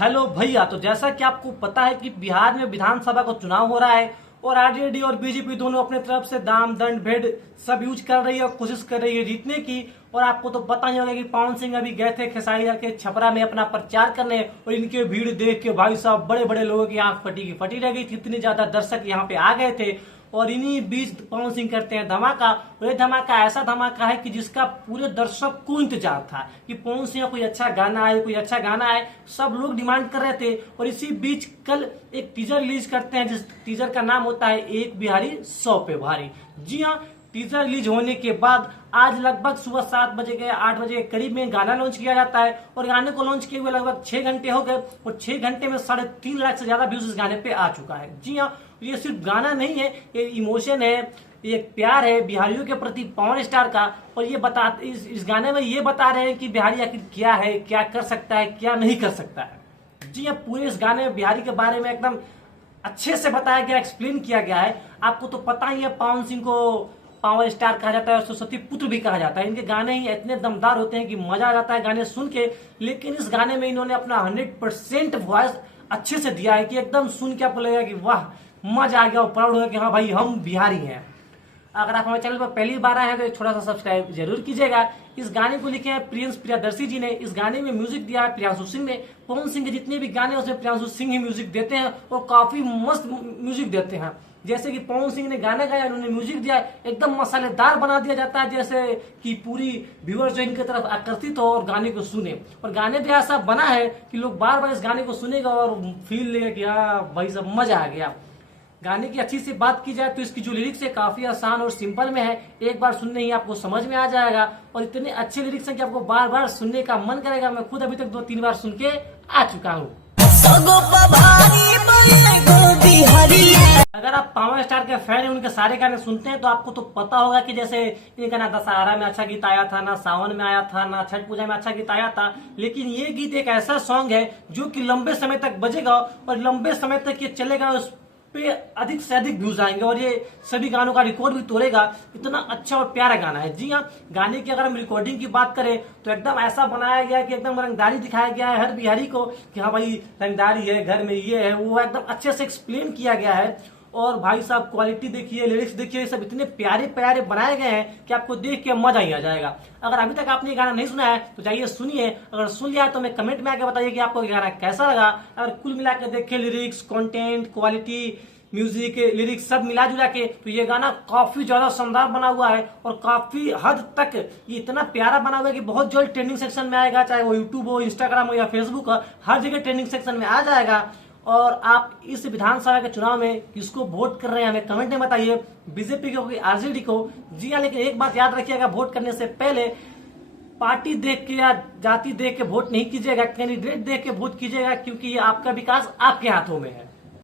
Hello भैया, तो जैसा कि आपको पता है कि बिहार में विधानसभा का चुनाव हो रहा है और आरजेडी और बीजेपी दोनों अपने तरफ से दाम दंड भेद सब यूज कर रही है और कोशिश कर रही है जीतने की। और आपको तो पता ही होगा कि पवन सिंह अभी गए थे खेसारिया के छपरा में अपना प्रचार करने और इनके भीड़ देख के भाई साहब बड़े बड़े लोगों की आंख फटी की फटी रह गई थी। इतने ज्यादा दर्शक यहाँ पे आ गए थे और इन्हीं बीच पवन सिंह करते हैं धमाका। और ये धमाका ऐसा धमाका है कि जिसका पूरे दर्शक को इंतजार था कि पवन सिंह कोई अच्छा गाना आए, कोई अच्छा गाना आए। सब लोग डिमांड कर रहे थे। और इसी बीच कल एक टीजर रिलीज करते हैं जिस टीजर का नाम होता है एक बिहारी 100 पे भारी। जी हाँ, टीजर रिलीज होने के बाद आज लगभग सुबह 7 बजे के 8 बजे के करीब में गाना लॉन्च किया जाता है और गाने को लॉन्च किए हुए लगभग 6 घंटे हो गए और 6 घंटे में 3.5 लाख से ज्यादा व्यूज इस गाने पे आ चुका है। जी हाँ, ये सिर्फ गाना नहीं है, ये इमोशन है, ये प्यार है बिहारियों के प्रति पवन स्टार का। और ये इस गाने में ये बता रहे हैं कि बिहारी आखिर क्या है, क्या कर सकता है, क्या नहीं कर सकता है। जी हाँ, पूरे इस गाने में बिहारी के बारे में एकदम अच्छे से बताया गया, एक्सप्लेन किया गया है। आपको तो पता ही है पवन सिंह को पावर स्टार कहा जाता है और सरस्वती पुत्र भी कहा जाता है। इनके गाने ही इतने दमदार होते हैं कि मजा आ जाता है गाने सुन के। लेकिन इस गाने में इन्होंने अपना 100% वॉइस अच्छे से दिया है कि एकदम सुन के आपको लगेगा कि वाह, मजा आ गया और प्राउड होगा कि हाँ भाई हम बिहारी हैं। अगर आप हमारे चैनल पर पहली बार आए हैं तो एक छोटा सा सब्सक्राइब जरूर कीजिएगा। इस गाने को लिखे हैं प्रिंस प्रियदर्शी जी ने। इस गाने में म्यूजिक दिया है प्रियांशु सिंह ने। पवन सिंह के जितने भी गाने उसमें प्रियांशु सिंह ही म्यूजिक देते हैं और काफी मस्त म्यूजिक देते हैं। जैसे कि पवन सिंह ने गाना गाया, उन्होंने म्यूजिक दिया, एकदम मसालेदार बना दिया जाता है जैसे कि पूरी व्यूअर्स जो इनकी तरफ आकर्षित हो और गाने को सुने। और गाने भी ऐसा बना है कि लोग बार बार इस गाने को सुनेगा और फील लेगा कि हाँ भाई सब मजा आ गया। गाने की अच्छी सी बात की जाए तो इसकी जो लिरिक्स है काफी आसान और सिंपल में है। एक बार सुनने ही आपको समझ में आ जाएगा और इतने अच्छे लिरिक्स हैं कि आपको बार बार सुनने का मन करेगा। मैं खुद अभी तक 2-3 बार सुन के आ चुका हूँ। अगर आप पावर स्टार के फैन हैं, उनके सारे गाने सुनते हैं तो आपको तो पता होगा कि जैसे इनका ना दशहरा में अच्छा गीत आया था, ना सावन में आया था, ना छठ पूजा में अच्छा गीत आया था। लेकिन ये गीत एक ऐसा सॉन्ग है जो कि लंबे समय तक बजेगा और लंबे समय तक ये चलेगा। उस पे अधिक से अधिक व्यूज आएंगे और ये सभी गानों का रिकॉर्ड भी तोड़ेगा। इतना अच्छा और प्यारा गाना है। जी हाँ, गाने की अगर हम रिकॉर्डिंग की बात करें तो एकदम ऐसा बनाया गया है कि एकदम रंगदारी दिखाया गया है हर बिहारी को कि हाँ भाई रंगदारी है, घर में ये है वो, एकदम अच्छे से एक्सप्लेन किया गया है। और भाई साहब क्वालिटी देखिए, लिरिक्स देखिए, सब इतने प्यारे प्यारे बनाए गए हैं कि आपको देख के मजा ही आ जाएगा। अगर अभी तक आपने ये गाना नहीं सुना है तो जाइए सुनिए। अगर सुन लिया है तो मैं कमेंट में आके बताइए कि आपको ये गाना कैसा लगा। अगर कुल मिला के देखे lyrics, content, quality, music, lyrics सब मिला जुला के तो ये गाना काफी ज्यादा शानदार बना हुआ है और काफी हद तक ये इतना प्यारा बना हुआ है कि बहुत जल्द ट्रेंडिंग सेक्शन में आएगा। चाहे वो यूट्यूब हो, इंस्टाग्राम हो या फेसबुक हो, हर जगह ट्रेंडिंग सेक्शन में आ जाएगा। और आप इस विधानसभा के चुनाव में किसको वोट कर रहे हैं हमें कमेंट में बताइए, बीजेपी को कि आरजेडी को। जी हाँ, लेकिन एक बात याद रखिएगा, वोट करने से पहले पार्टी देख के या जाति देख के वोट नहीं कीजिएगा, कैंडिडेट देख के वोट कीजिएगा, क्योंकि ये आपका विकास आपके हाथों में है।